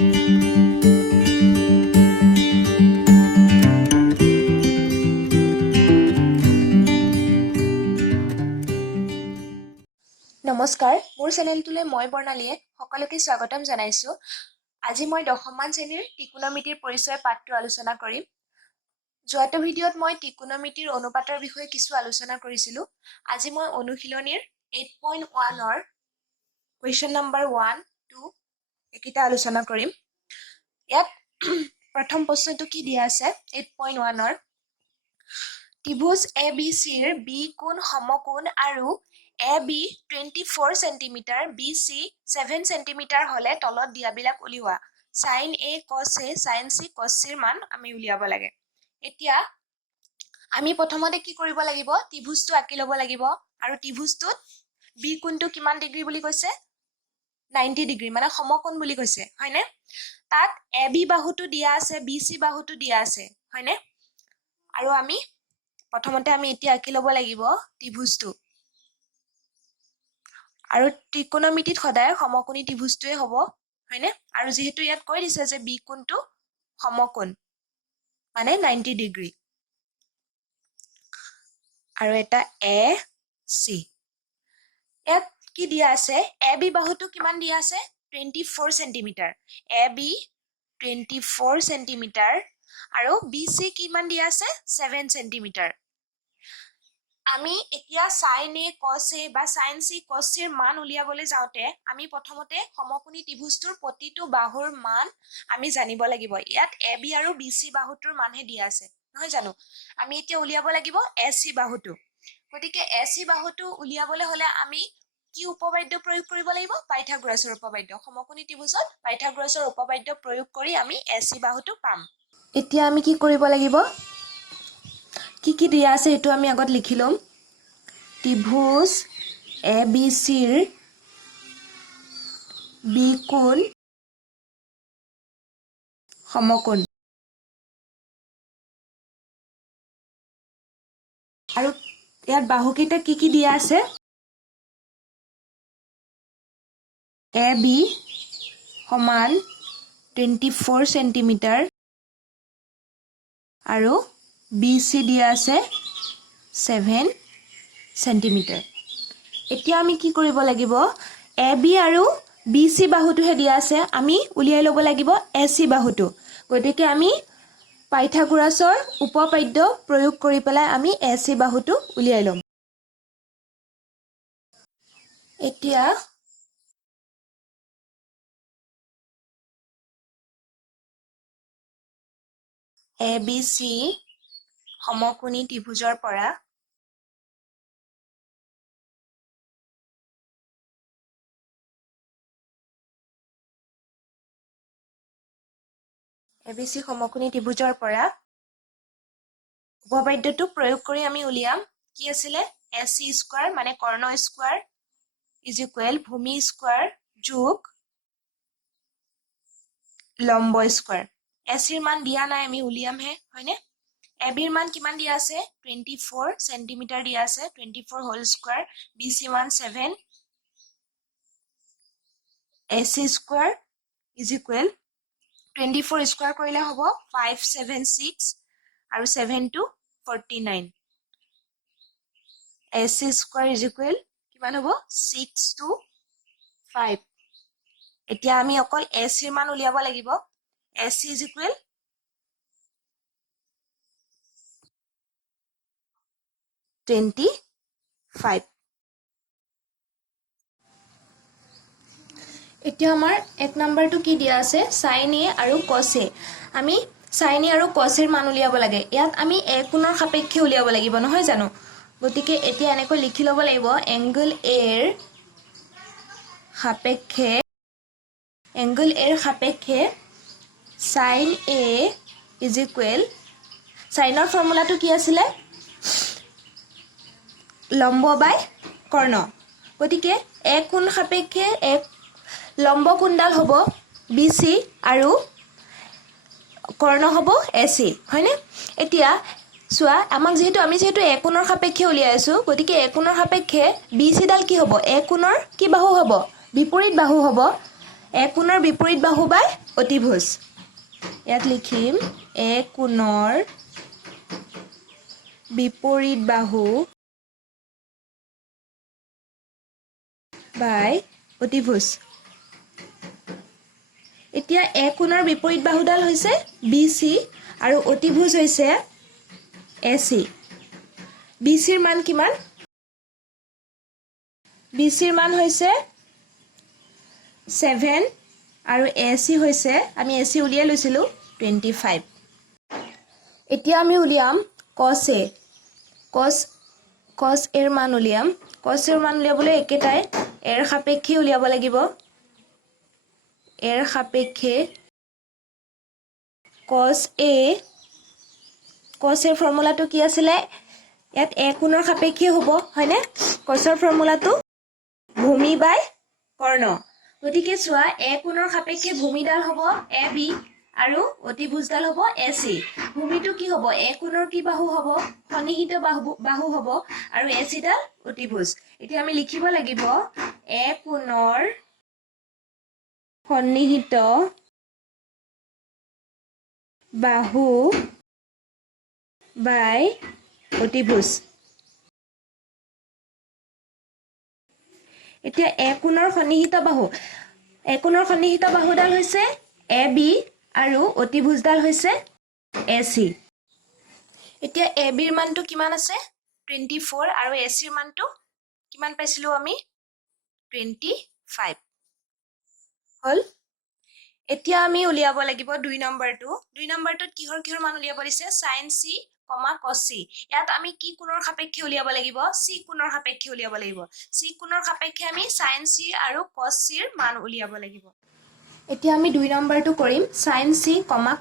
নমস্কাৰ, মোৰ চেনেলটোলৈ মই বৰ্ণালীয়ে সকলোকে স্বাগতম জনাইছোঁ। আজি মই 10মান শ্ৰেণীৰ ত্ৰিকোণমিতিৰ পৰিচয় পাঠটো আলোচনা কৰিম। যোৱাটো ভিডিঅ'ত মই ত্ৰিকোণমিতিৰ অনুপাতৰ বিষয়ে কিছু আলোচনা কৰিছিলোঁ। আজি মই অনুশীলনীৰ 8.1ৰ কুৱেশ্যন নম্বৰ 1, 2 এইকেইটা আলোচনা কৰিম। ইয়াত প্ৰথম প্ৰশ্নটো কি দিয়া আছে 8.1ৰ ত্ৰিভুজ ABCৰ B কোণ সমকোণ আৰু AB 24 সেন্টিমিটাৰ BC 7 সেন্টিমিটাৰ হলে তলত দিয়াবিলাক উলিওৱা। sin A cos A sin C cos C ৰ মান আমি উলিয়াব লাগে। এতিয়া আমি প্ৰথমতে কি কৰিব লাগিব ত্ৰিভুজটো আঁকি ল'ব লাগিব আৰু ত্ৰিভুজটোত B কোণটো কিমান ডিগ্ৰী বুলি কৈছে 90 ডিগ্ৰী মানে সমকোণ বুলি কৈছে হয়নে। তাত AB বাহুটো দিয়া আছে BC বাহুটো দিয়া আছে হয়নে। আৰু আমি প্ৰথমতে আমি এতিয়া আঁকি ল'ব লাগিব ত্ৰিভুজটো। আৰু ত্ৰিকোণমিতিত সদায় সমকোণী ত্ৰিভুজটোৱে হ'ব হয়নে। আৰু যেহেতু ইয়াত কৈ দিছে যে বি কোণটো সমকোণ মানে 90 ডিগ্ৰী আৰু এটা AC। ইয়াত কি দিয়া আছে AB বাহুটো কিমান দিয়া আছে 24 সেন্টিমিটাৰ AB 24 সেন্টিমিটাৰ আৰু BC কিমান দিয়া আছে 7 সেন্টিমিটাৰ। আমি এতিয়া sin A cos A বা sin C cos C ৰ মান উলিয়াবলৈ যাওঁতে আমি প্ৰথমতে সমকোণী ত্ৰিভুজটোৰ প্ৰতিটো বাহুৰ মান আমি জানিব লাগিব। ইয়াত AB আৰু BC বাহুটোৰ মানহে দিয়া আছে নহয় জানো। আমি এতিয়া উলিয়াব লাগিব AC বাহুটো। গতিকে AC বাহুটো উলিয়াবলৈ হলে আমি কি উপপাদ্য প্ৰয়োগ কৰিব লাগিব পাইথাগোৰাছৰ উপপাদ্য। সমকোণী ত্ৰিভুজত পাইথাগোৰাছৰ উপপাদ্য প্ৰয়োগ কৰি আমি AC বাহুটো পাম। এতিয়া আমি কি কৰিব লাগিব কি দিয়া আছে সেইটো আমি আগত লিখি লম। ত্ৰিভুজ ABCৰ B কোণ সমকোণ আৰু ইয়াত বাহুকেইটা কি দিয়া আছে AB সমান 24 সেন্টিমিটাৰ আৰু BC দিয়া আছে 7 সেন্টিমিটাৰ। এতিয়া আমি কি কৰিব লাগিব AB আৰু BC বাহুটোহে দিয়া আছে আমি উলিয়াই ল'ব লাগিব AC বাহুটো। গতিকে আমি পাইথাগোৰাছৰ উপপাদ্য প্ৰয়োগ কৰি পেলাই আমি AC বাহুটো উলিয়াই ল'ম। এতিয়া ABC সমকোণী ত্ৰিভুজৰ পৰা ABC সমকোণী ত্ৰিভুজৰ পৰা উপপাদ্যটো প্ৰয়োগ কৰি আমি উলিয়াম কি আছিলে AC স্কয়াৰ মানে কৰ্ণ স্কয়াৰ ইজ ইকুৱেল ভূমি স্কয়াৰ যোগ লম্ব স্কয়াৰ। AC ৰ মান দিয়া নাই আমি উলিয়ামহে হয়নে। AB ৰ মান কিমান দিয়া আছে 24 সেন্টিমিটাৰ দিয়া আছে 24 হোল স্কয়াৰ BC মান 7 AC square is equal 24 square কৰিলে হ'ব 576 আৰু 7 to 49 AC square is equal কিমান হ'ব 6 to 5। এতিয়া আমি অকল AC ৰ মান উলিয়াব লাগিব AC ইজ ইকুৱেল 25। এতিয়া আমাৰ এক নম্বৰটো কি দিয়া আছে sin A আৰু cos A। আমি sin A আৰু cos A ৰ মান উলিয়াব লাগে। ইয়াত আমি A কোণৰ সাপেক্ষে উলিয়াব লাগিব নহয় জানো। গতিকে এতিয়া এনেকৈ লিখি ল'ব লাগিব এংগল A ৰ সাপেক্ষে sin A ইজ ইকুৱেল সাইনৰ ফৰ্মুলাটো কি আছিলে লম্ব বাই কৰ্ণ। গতিকে A কোণ সাপেক্ষে লম্ব কোণডাল হ'ব BC আৰু কৰ্ণ হ'ব AC হয়নে। এতিয়া চোৱা আমি যেহেতু A কোণৰ সাপেক্ষে উলিয়াই আছো গতিকে A কোণৰ সাপেক্ষে BC ডাল কি হ'ব A কোণৰ কি বাহু হ'ব বিপৰীত বাহু হ'ব এ কোণৰ বিপৰীত বাহু বাই অতিভুজ ইয়াত লিখিম এ কোণৰ বিপৰীত বাহু বাই অতিভুজ এতিয়া এ কোণৰ বিপৰীত বাহুডাল হৈছে BC আৰু অতিভুজ হৈছে AC BCৰ মান কিমান BCৰ মান হৈছে 7 আৰু AC হৈছে আমি AC উলিয়াই লৈছিলো 25 এতিয়া আমি উলিয়াম cos A cos এৰ মান উলিয়াম cos এৰ মান উলিয়াবলৈ একেটাই এৰ সাপেক্ষে উলিয়াব লাগিব এৰ সাপেক্ষে cos A cos এৰ ফৰ্মুলাটো কি আছিলে ইয়াত এ কোণৰ সাপেক্ষে হ'ব হয়নে cos এৰ ফৰ্মুলাটো ভূমি বাই কৰ্ণ গতিকে চোৱা এ কোণৰ সাপেক্ষে ভূমিডাল হ'ব AB আৰু অতিভুজডাল হ'ব AC ভূমিটো কি হ'ব এ কোণৰ কি বাহু হ'ব সন্নিহিত বাহু হ'ব আৰু AC ডাল অতিভুজ এতিয়া আমি লিখিব লাগিব এ কোণৰ সন্নিহিত বাহু বাই অতিভুজ এতিয়া এ কোণৰ সন্নিহিত বাহুডাল হৈছে AB আৰু অতিভুজডাল হৈছে AC এতিয়া AB ৰ মানটো কিমান আছে 24 আৰু AC ৰ মানটো কিমান পাইছিলো আমি 25 হল এতিয়া আমি উলিয়াব লাগিব 2 নম্বৰটোত কিহৰ মান উলিয়াব দিছে sin C, cos C ইয়াত আমি কি কোণৰ সাপেক্ষে উলিয়াব লাগিব C কোণৰ সাপেক্ষে উলিয়াব লাগিব C কোণৰ সাপেক্ষে আমি sin C আৰু cos C ৰ মান উলিয়াব লাগিব এতিয়া আমি 2 নম্বৰটো কৰিম sin C,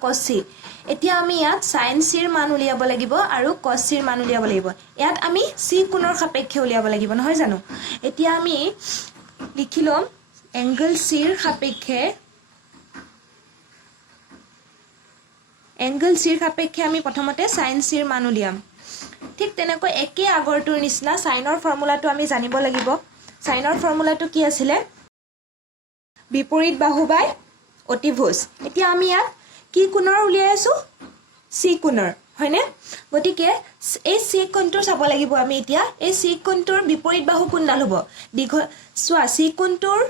cos C এতিয়া আমি ইয়াত sin C ৰ মান উলিয়াব লাগিব আৰু cos C ৰ মান উলিয়াব লাগিব ইয়াত আমি C কোণৰ সাপেক্ষে উলিয়াব লাগিব নহয় জানো এতিয়া আমি লিখি লম এংগল C ৰ সাপেক্ষে আমি প্ৰথমতে sin C ৰ মান উলিয়াম ঠিক তেনেকৈ একে আগৰটোৰ নিচিনা সাইনৰ ফৰ্মুলাটো আমি জানিব লাগিব সাইনৰ ফৰ্মুলাটো কি আছিল বিপৰীত বাহু বাই অতিভুজ এতিয়া আমি ইয়াত কি কোণৰ উলিয়াই আছো C কোণৰ হয়নে গতিকে এই C কোণটো চাব লাগিব আমি এতিয়া এই C কোণটোৰ বিপৰীত বাহু কোনডাল হ'ব চোৱা C কোণটোৰ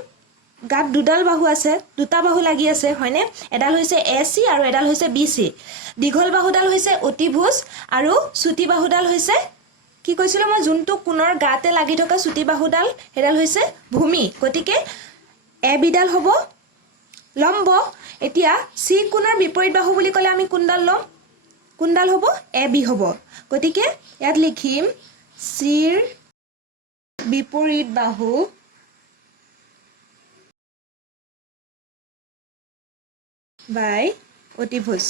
গাত দুডাল বাহু আছে দুটা বাহু লাগি আছে হয়নে এডাল হৈছে AC আৰু এডাল হৈছে BC দীঘল বাহুডাল হৈছে অতিভুজ আৰু চুটি বাহুডাল হৈছে কি কৈছিল মই যোনটো কোণৰ গাতে লাগি থকা চুটি বাহুডাল হেডাল হৈছে ভূমি গতিকে AB ডাল হ'ব লম্ব এতিয়া C কোণৰ বিপৰীত বাহু বুলি ক'লে আমি কোনডাল হ'ব AB হ'ব গতিকে ইয়াত লিখিম C ৰ বিপৰীত বাহু বাই অতিভুজ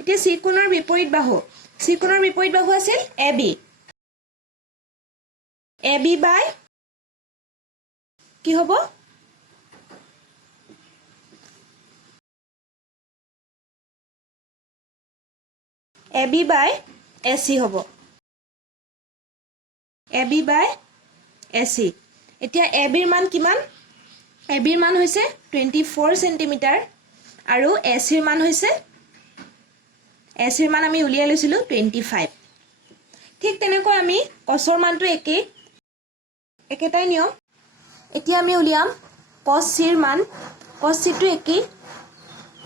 এতিয়া C কোণৰ বিপৰীত বাহু আছিল AB বাই কি হ'ব AB বাই AC হ'ব AB বাই AC এতিয়া AB ৰ মান কিমান AB ৰ মান হৈছে 24 সেন্টিমিটাৰ আৰু AC ৰ মান হৈছে AC ৰ মান আমি উলিয়াই লৈছিলো 25 ঠিক তেনেকৈ আমি cos ৰ মানটো একেটাই নিয়ম এতিয়া আমি উলিয়াম cos C ৰ মান cos C টো একেই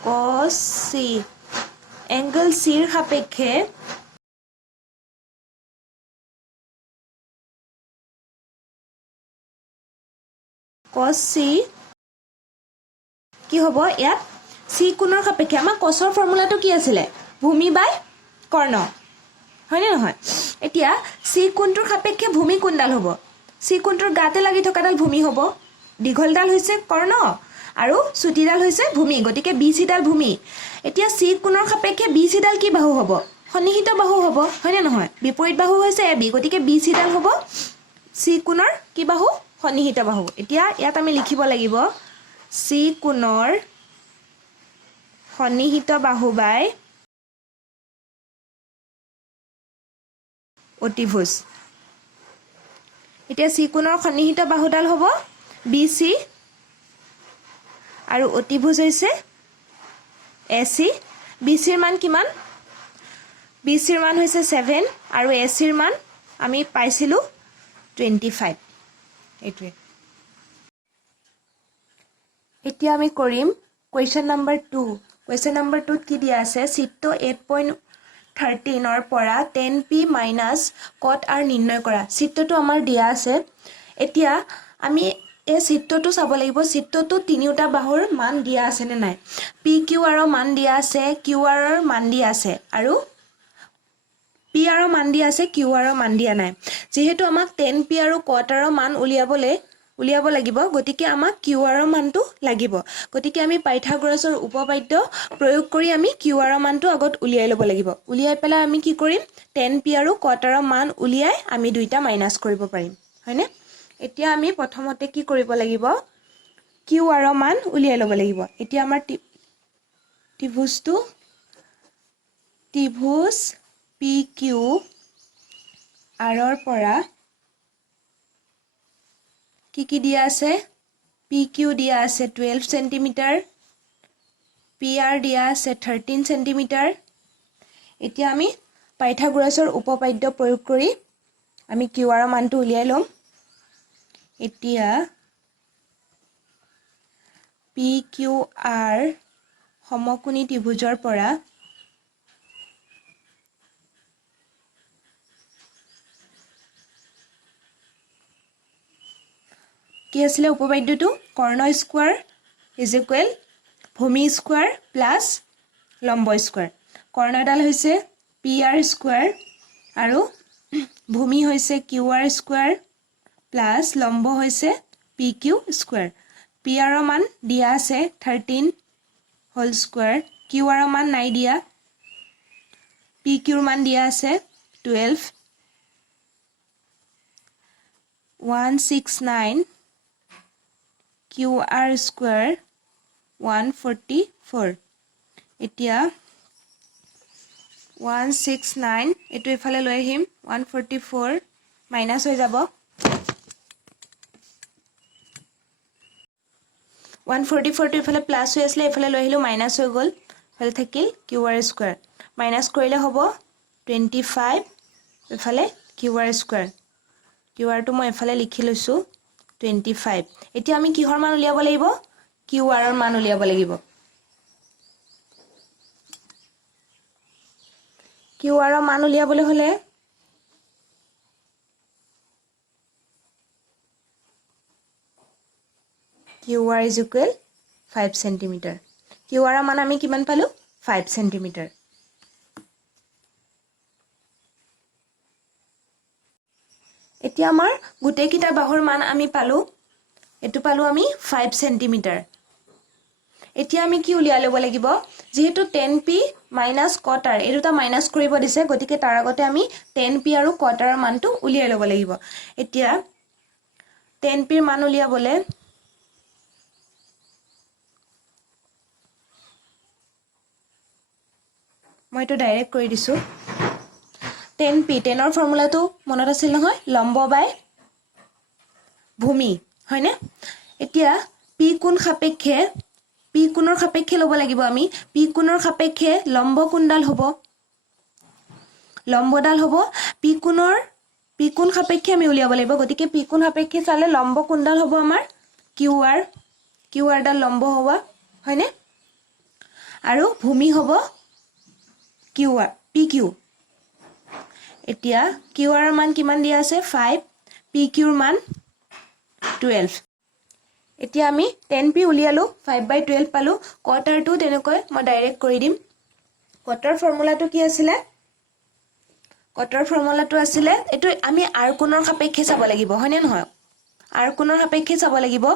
cos C এংগল C ৰ সাপেক্ষে cos C কি হ'ব ইয়াত C কোণৰ সাপেক্ষে আমাৰ cos ৰ ফৰ্মুলাটো কি আছিল ভূমি বাই কৰ্ণ হয়নে নহয় এতিয়া C কোণটোৰ সাপেক্ষে ভূমি কোনডাল হ'ব C কোণটোৰ গাতে লাগি থকাডাল ভূমি হ'ব দীঘলডাল হৈছে কৰ্ণ আৰু চুটিডাল হৈছে ভূমি গতিকে BC ডাল ভূমি এতিয়া C কোণৰ সাপেক্ষে BC ডাল কি বাহু হ'ব সন্নিহিত বাহু হ'ব হয়নে নহয় বিপৰীত বাহু হৈছে AB গতিকে BC ডাল হ'ব C কোণৰ কি বাহু সন্নিহিত বাহু এতিয়া ইয়াত আমি লিখিব লাগিব C কোণৰ সন্নিহিত বাহু বাই অতিভুজ এতিয়া C কোণৰ সন্নিহিত বাহুডাল হ'ব BC আৰু অতিভুজ হৈছে AC BC ৰ মান কিমান BC ৰ মান হৈছে 7 আৰু AC ৰ মান আমি পাইছিলো 25 এইটোৱে এতিয়া আমি কৰিম কোৱেশ্চন নম্বৰ 2 কোৱেশ্চন নম্বৰ 2 কি দিয়া আছে চিত্ৰ 8.13 ৰ পৰা 10p cot r নিৰ্ণয় কৰা চিত্ৰটো আমাৰ দিয়া আছে এতিয়া আমি এই চিত্ৰটো চাব লাগিব চিত্ৰটো তিনিটা বাহুৰ মান দিয়া আছে নে নাই PQ ৰ মান দিয়া আছে QR ৰ মান দিয়া আছে আৰু PR ৰ মান দিয়া আছে QR ৰ মান দিয়া নাই যেহেতু আমাক 10p আৰু cot r ৰ মান উলিয়াব লাগিব গতিকে আমাক QR ৰ মানটো লাগিব গতিকে আমি পাইথাগোৰাছৰ উপপাদ্য প্ৰয়োগ কৰি আমি QR ৰ মানটো আগত উলিয়াই ল'ব লাগিব উলিয়াই পেলাই আমি কি কৰিম 10p আৰু cot r ৰ মান উলিয়াই আমি দুইটা মাইনাস কৰিব পাৰিম হয়নে এতিয়া আমি প্ৰথমতে কি কৰিব লাগিব QR ৰ মান উলিয়াই ল'ব লাগিব এতিয়া আমাৰ ত্ৰিভুজ PQ R ৰ পৰা কি দিয়া আছে PQ দিয়া আছে 12 সেন্টিমিটাৰ PR দিয়া আছে 13 সেন্টিমিটাৰ এতিয়া আমি পাইথাগোৰাছৰ উপপাদ্য প্ৰয়োগ কৰি আমি QR ৰ মানটো উলিয়াই লম এতিয়া PQR সমকোণী ত্ৰিভুজৰ পৰা কি আছিল উপপাদ্যটো কৰ্ণ স্কয়াৰ = ভূমি স্কয়াৰ প্লাস লম্ব স্কয়াৰ কৰ্ণডাল হৈছে PR স্কয়াৰ আৰু ভূমি হৈছে QR স্কয়াৰ প্লাস লম্ব হৈছে PQ স্কয়াৰ PR ৰ মান দিয়া আছে 13 হোল স্কয়াৰ QR ৰ মান নাই দিয়া PQ ৰ মান দিয়া আছে 12 169 QR square 144 এতিয়া 169 এটো এফালে লৈ আহিম 144 মাইনাস হৈ যাব 144 টো এফালে প্লাস হৈ আছিল এফালে লৈ আহিলো মাইনাস হৈ গল ফল থাকিল QR square মাইনাস কৰিলে হ'ব 25 এফালে QR square QR টো মই এফালে লিখি লৈছো 25 এতিয়া আমি কিহৰ মান উলিয়াব লাগিব QR ৰ মান উলিয়াব লাগিব QR ৰ মান উলিয়াবলৈ হলে QR = 5 cm QR ৰ মান আমি কিমান পালো 5 cm এতিয়া আমাৰ গুটেই কিটা বাহুৰ মান আমি পালো এটো পালো আমি 5 cm এতিয়া আমি কি উলিয়াই লব লাগিব যেহেতু 10p cot r এই দুটা মাইনাস কৰিব দিছে গতিকে তাৰ আগতে আমি 10p আৰু cot r ৰ মানটো উলিয়াই লব লাগিব এতিয়া 10p ৰ মান উলিয়াবলে মই তো ডাইৰেক্ট কৰি দিছো 10p 10 ৰ ফৰ্মুলাটো মনত আছিল নহয় লম্ব বাই ভূমি হয়নে এতিয়া p কোণ সাপেক্ষে p কোণৰ সাপেক্ষে লব লাগিব আমি p কোণৰ সাপেক্ষে লম্ব কোণডাল হ'ব লম্বডাল হ'ব p কোণ সাপেক্ষে আমি উলিয়াব লাগিব গতিকে p কোণ সাপেক্ষে চালে লম্ব কোণডাল হ'ব আমাৰ QR ডাল লম্ব হ'ব হয়নে আৰু ভূমি হ'ব PQ এতিয়া QR ৰ মান কিমান দিয়া আছে 5 PQ ৰ মান 12 এতিয়া আমি 10p উলিয়ালো 5/12 পালো cot r টো তেনেকৈ মই ডাইৰেক্ট কৰি দিম cot r ফৰ্মুলাটো কি আছিল cot r ফৰ্মুলাটো আছিল এটো আমি r কোণৰ সাপেক্ষে চাব লাগিব হয়নে নহয় r কোণৰ সাপেক্ষে চাব লাগিব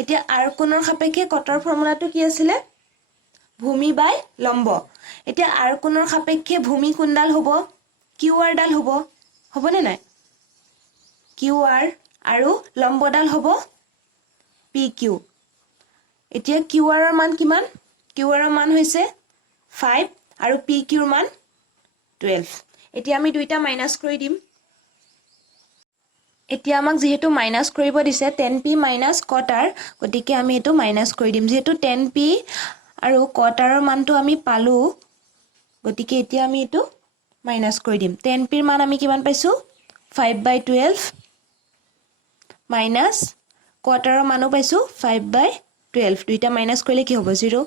এতিয়া r কোণৰ সাপেক্ষে cot r ফৰ্মুলাটো কি আছিল ভূমি বাই লম্ব এতিয়া r কোণৰ সাপেক্ষে ভূমি কোণডাল হ'ব QR ডাল হ'বনে নাই QR আৰু লম্বডাল হ'ব PQ এতিয়া QR ৰ মান কিমান QR ৰ মান হৈছে 5 আৰু PQ ৰ মান 12 এতিয়া আমি দুইটা মাইনাস কৰি দিম এতিয়া আমাক যেহেতু মাইনাস কৰিব দিছে 10p মাইনাস কটাৰ গতিকে আমি এটো মাইনাস কৰি দিম যেহেতু 10p আৰু কটাৰৰ মানটো আমি পালো গতিকে এতিয়া আমি এটো মাইনাস কৰি দিম 10p ৰ মান আমি কিমান পাইছো 5/12 মাইনাস কোৱাৰ্টাৰৰ মানো পাইছো 5/12 দুইটা মাইনাস কৰিলে কি হ'ব 0